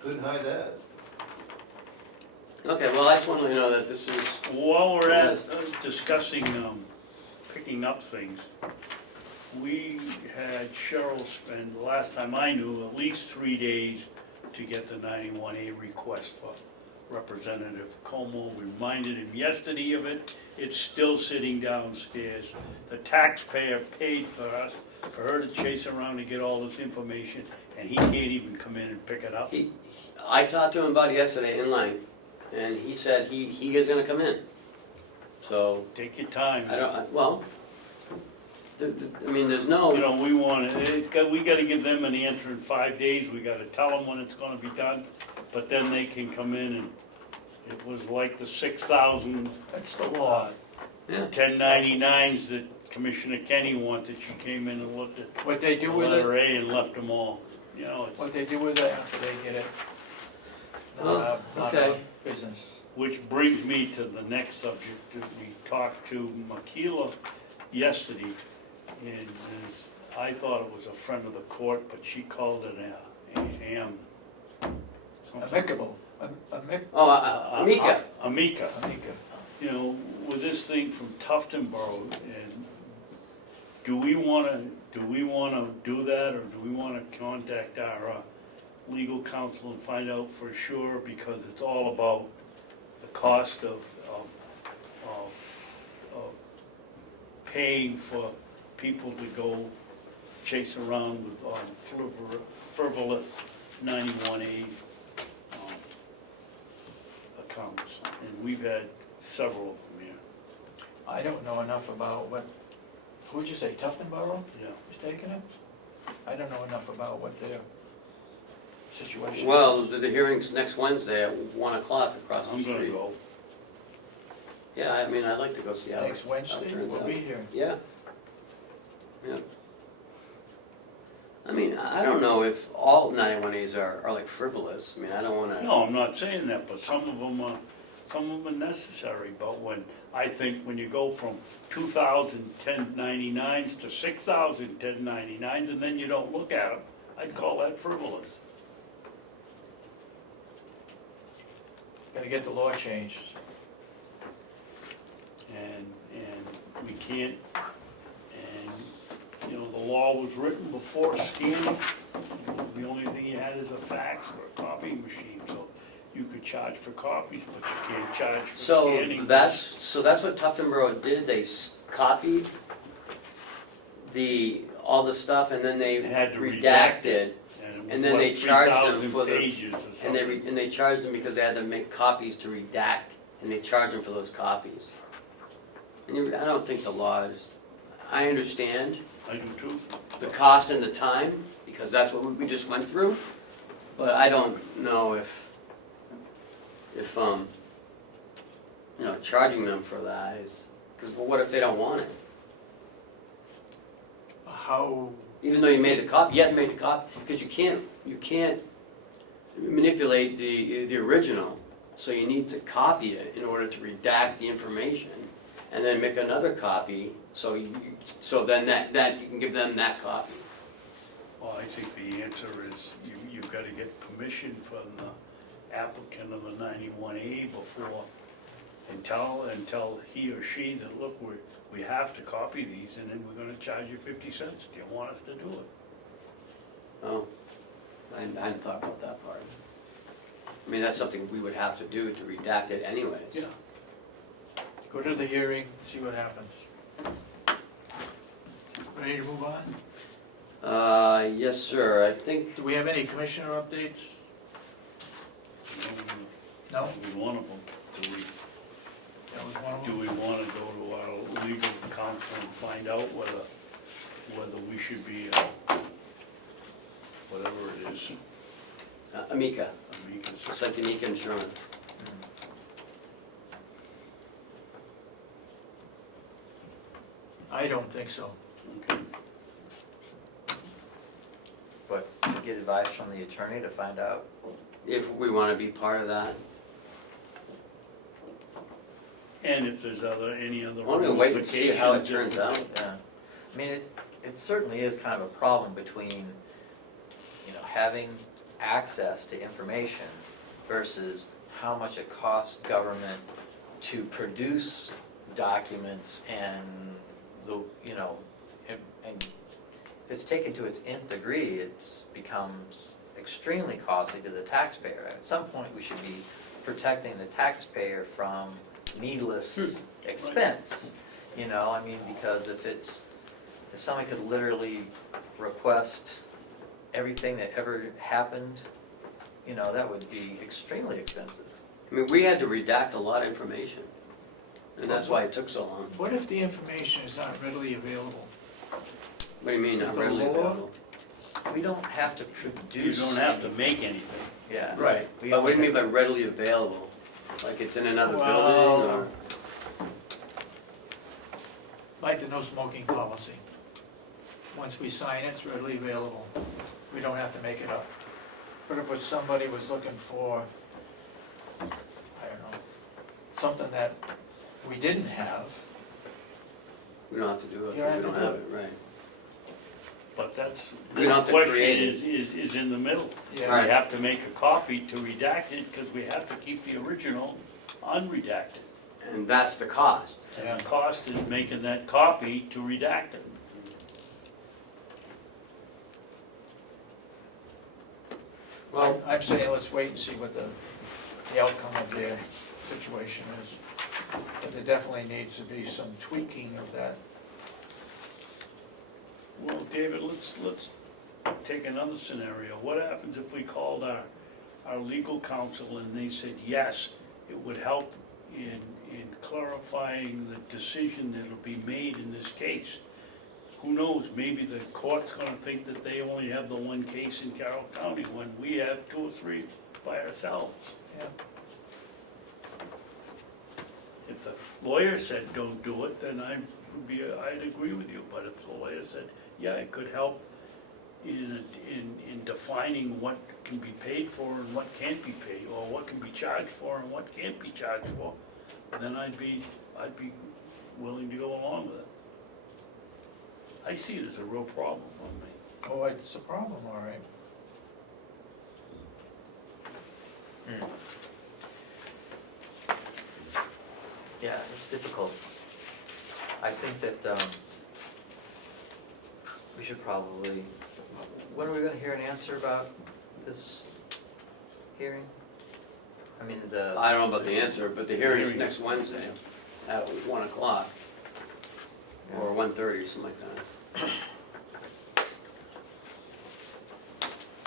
Couldn't hide that. Okay, well, I just want to let you know that this is, While we're at Yes. discussing, picking up things, we had Cheryl spend, the last time I knew, at least 3 days to get the 91A request for Representative Comeau. We reminded him yesterday of it. It's still sitting downstairs. The taxpayer paid for her to chase around to get all this information, and he can't even come in and pick it up. I talked to him about it yesterday in length, and he said he is gonna come in. So, Take your time. well, I mean, there's no, You know, we gotta give them an answer in 5 days, we gotta tell them when it's gonna be done, but then they can come in and, it was like the 6,000 That's the law. yeah. 1099s that Commissioner Kenny wanted. She came in and looked at What they the do with it, letter A and left them all, you know, it's, what they do with it after they get it, Oh, not okay. our business. which brings me to the next subject. We talked to Makila yesterday, and I thought it was a friend of the court, but she called it a something. Amicable, Amica. Amica. amica. You know, with this thing from Tuftonboro, and do we wanna do that, or do we wanna contact our legal counsel and find out for sure, because it's all about the cost of paying for people to go chase around with frivolous 91A accounts, and we've had several of them here. I don't know enough about what, who'd you say, Tuftonboro Yeah. is taking it? I don't know enough about what their situation is. Well, the hearing's next Wednesday at 1 o'clock across the I'm street. gonna go. Yeah, I mean, I'd like to go see how it Next Wednesday, turns we'll out. be here. Yeah. Yeah. I mean, I don't know if all 91As are like frivolous. I mean, I don't wanna. No, I'm not saying that, but some of them are necessary, but I think when you go from 2,000 1099s to 6,000 1099s, and then you don't look at them, I'd call that frivolous. Gotta get the law changed. And we can't, and, you know, the law was written before scanning. The only thing you had is a fax or a copying machine, so you could charge for copies, but you can't charge for So scanning. that's what Tuftonboro did. They copied all the stuff, and then they They had to redacted. redact it, it and was then they like charged them 3,000 for the- pages or And something. they charged them because they had to make copies to redact, and they charged them for those copies. And I don't think the law is, I understand I do too. the cost and the time, because that's what we just went through, but I don't know if charging them for that is, because what if they don't want it? How, Even though you made the copy, you haven't made the copy, because you can't manipulate the original, so you need to copy it in order to redact the information, and then make another copy, so then that you can give them that copy. Well, I think the answer is you've got to get permission from the applicant of the 91A before, and tell he or she that, look, we have to copy these, and then we're gonna charge you 50 cents. Do you want us to do it? Oh, I hadn't thought about that part. I mean, that's something we would have to do to redact it anyways. Yeah. go to the hearing, see what happens. Ready to move on? Yes, sir, I think, Do we have any commissioner updates? No? We one of them. That was one of Do them. we want to go to our legal counsel and find out whether we should be, whatever it is, Amica, amicus? it's like the Amica insurance. I don't think so. Okay. But to get advice from the attorney to find out? If we want to be part of that. And if there's any other Why don't we wait and see how it turns out? Yeah. I mean, it certainly is kind of a problem between, having access to information versus how much it costs government to produce documents and the, you know, and if it's taken to its nth degree, it becomes extremely costly to the taxpayer. At some point, we should be protecting the taxpayer from needless expense. You know, I mean, because if somebody could literally request everything that ever happened, you know, that would be extremely expensive. I mean, we had to redact a lot of information, and that's why it took so long. What if the information is not readily available? What do you mean, not Is the readily law- available? We don't have to You produce. don't have to make anything. Yeah. Right, We but what do you only mean by readily available? Like it's in another Well- building, or? Like the no smoking policy. Once we sign it, it's readily available. We don't have to make it up. But if somebody was looking for, I don't know, something that we didn't have, We don't have to do it, You don't we have don't to have do it, right. But that's, We this don't have to question create is in the middle. Yeah. Right. We have to make a copy to redact it, because we have to keep the original unredacted. And that's the cost. yeah. And the cost is making that copy to redact it. Well, I'm saying let's wait and see what the outcome of their situation is. But there definitely needs to be some tweaking of that. Well, David, let's take another scenario. What happens if we called our legal counsel and they said, yes, it would help in clarifying the decision that'll be made in this case? Who knows, maybe the court's gonna think that they only have the one case in Carroll County when we have 2 or 3 by ourselves. Yeah. If the lawyer said don't do it, then I'd agree with you, but if the lawyer said, yeah, it could help in defining what can be paid for and what can't be paid, or what can be charged for and what can't be charged for, then I'd be willing to go along with it. I see it as a real problem for me. Oh, it's a problem, all right. Yeah, it's difficult. I think that we should probably, when are we gonna hear an answer about this hearing? I mean, I don't know about the answer, but the hearing is next Wednesday at 1 o'clock, or 1:30, something like that.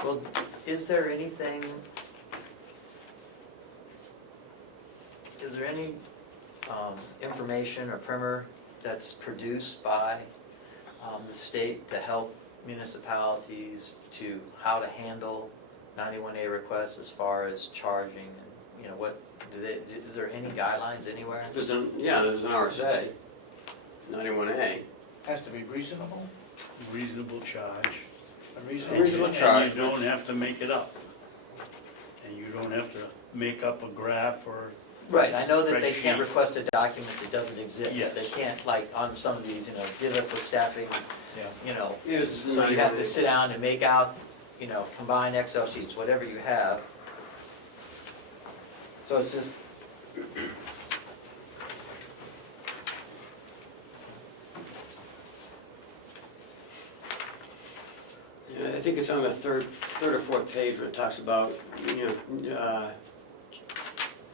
well, is there any information or primer that's produced by the state to help municipalities to how to handle 91A requests as far as charging, and, you know, what, is there any guidelines anywhere? There's an RSA, 91A. Has to be reasonable, Reasonable charge. a reasonable. Reasonable And charge. you don't have to make it up. And you don't have to make up a graph or, Right, I know that they Spreadsheet. can't request a document that doesn't exist. Yes. They can't, like, on some of these, you know, give us a staffing, Yeah. you know, Here's so you have to 91A. sit down and make out, you know, combine Excel sheets, whatever you have. So it's just, Yeah, I think it's on the third or fourth page where it talks about,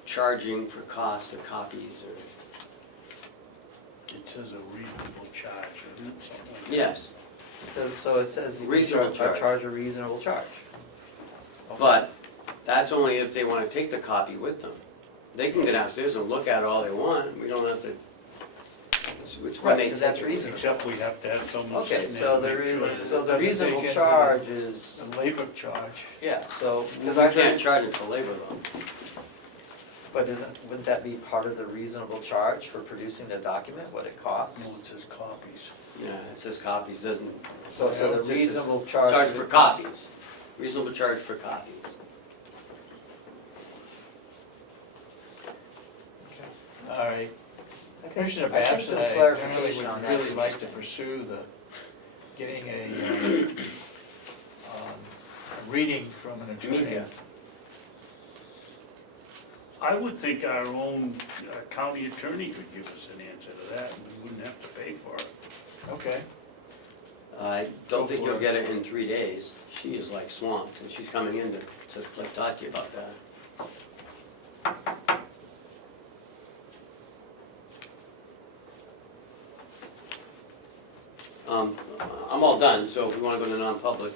charging for costs of copies, or, it says a reasonable charge, isn't it? Something like that. yes, so it says you can Reasonable charge. charge a reasonable charge. Okay. but that's only if they wanna take the copy with them. They can go downstairs and look at it all they want, we don't have to, it's when Right, they because that's take it. reasonable. Except we have to have someone Okay, sitting so there there to make is, sure. so the Doesn't reasonable take into charge is, The labor charge, yeah, so, because We I can't heard, charge them for labor though. but wouldn't that be part of the reasonable charge for producing the document, what it costs? No, it says copies. Yeah, it says copies, doesn't, So it the just says reasonable charge. charge for copies, reasonable charge for copies. all right. I think- Commissioner I think Babson, some I apparently clarification on would that's really like to interesting. pursue getting a reading from an attorney. Media. I would think our own county attorney could give us an answer to that, and we wouldn't have to pay for it. Okay, I Go don't think for you'll it. get it in 3 days. She is like swamped, and she's coming in to like talk to you about that. I'm all done, so if we wanna go to non-public,